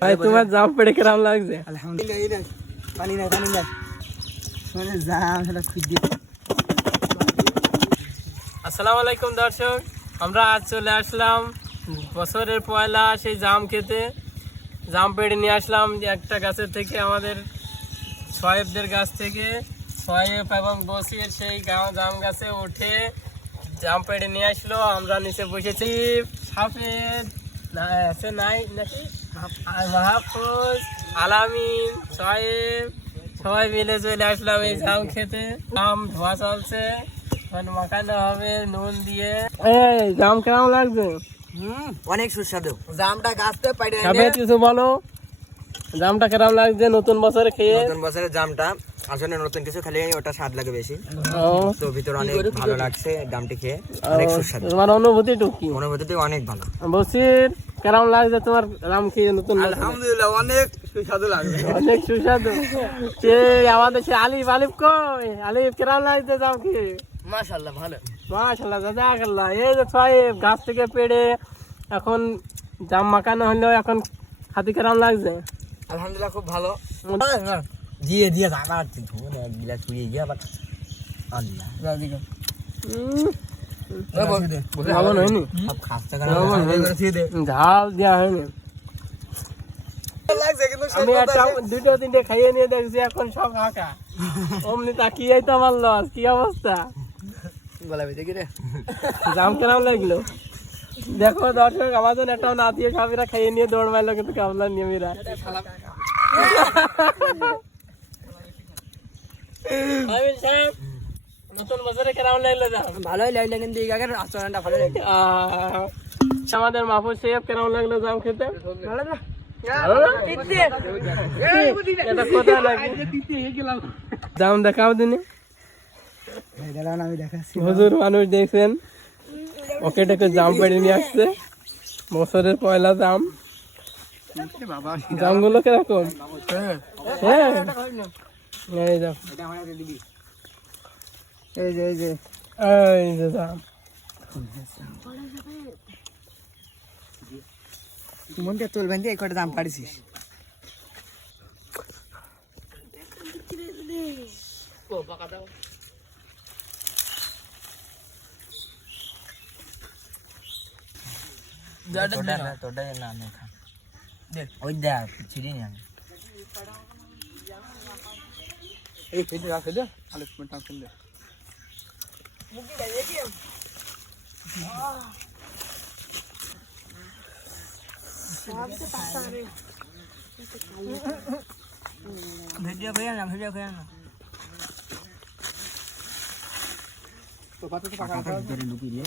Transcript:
ভাই তোমার জাম পেড়ে কেমন লাগছে? আলহামদুলিল্লাহ। পানি নাই মানে জাম সেটা খুঁজে। আসসালামু আলাইকুম দর্শক, আমরা আজ চলে আসলাম বছরের পয়লা সেই জাম খেতে। জাম পেড়ে নিয়ে আসলাম একটা গাছের থেকে, আমাদের সোহেবদের গাছ থেকে। সোহেব এবং বসির সেই জাম গাছে উঠে জাম পেড়ে নিয়ে আসলো। আমরা নিচে বসেছি, সাফেদ আছে নাই নাকি মাহফুজ, আলামিন, সোহেব সবাই মিলে চলে আসলাম এই জাম খেতে। জাম ধোয়া চলছে, মাখানো হবে নুন দিয়ে। এই জাম কেমন লাগছে? অনেক সুস্বাদু। জামটা গাছ থেকে পাইরে সাফেদ কিছু বলো, জামটা কেমন লাগছে নতুন বছরে খেয়ে? নতুন বছরের জামটা আসলে নতুন কিছু খেলে ওটা স্বাদ লাগে বেশি, ও, তো ভিতরে অনেক ভালো লাগছে জামটি খেয়ে, অনেক সুস্বাদু। তোমার অনুভূতিটা কি? অনুভূতি অনেক ভালো। বসির কেমন লাগছে তোমার জাম খেয়ে নতুন বছরে? আলহামদুলিল্লাহ, অনেক সুস্বাদু লাগছে। অনেক সুস্বাদু। সেই আমাদের সে আলিফ কই? আলিফ কেমন লাগছে জাম খেয়ে? মাশাআল্লাহ, ভালো। মাশাআল্লাহ, জাযাকাল্লাহ। এই যে সোহেব গাছ থেকে পেড়ে এখন জাম মাখানো হলো, এখন খাতি কেমন লাগছে? আলহামদুলিল্লাহ, খুব ভালো। দিয়ে দিয়ে আবার ধুন এক গিলাস পুড়িয়ে গিয়ে আবার আল্লাহ লবণ হয়নি, সব খাস্তা ঝাল দেওয়া হয়নি। লাগছে কিন্তু আমি একটা দুটো তিনটে খাইয়ে নিয়ে দেখছি, এখন সব হাঁকা। অমনি তাকিয়ে তো আমার লস, কি অবস্থা? গলা বেঁধে গিয়ে জাম কেমন লাগলো? দেখো দর্শক, আমার জন্য একটা না দিয়ে কাবিরা খাইয়ে নিয়ে দৌড় মারলো, কিন্তু কামলা নিয়মিরা। নতুন বছরে কেমন লাগলো জাম? ভালোই লাগলো, কিন্তু এই জায়গার আচরণটা ভালো লাগলো। আমাদের মাহফুজ সাহেব কেমন লাগলো জাম খেতে? ভালো না? এটা কোথায় লাগে? জাম দেখাও দিনে হুজুর মানুষ দেখছেন, ওকে ডেকে জাম পেড়ে নিয়ে আসছে, বছরের পয়লা জাম। জামগুলো কিরকম? হ্যাঁ, এই জাম, এই যে জাম। মনটা চলবেন যে কটা দাম পাড়িছিস। ওই দেখ ছিড়ি নি আমি এই ফেলে রাখে দে আলু টমেটো ফেলে ভিডিও ভেয়া না তো পাতা তো পাকা ভিতরে লুকিয়ে দিয়ে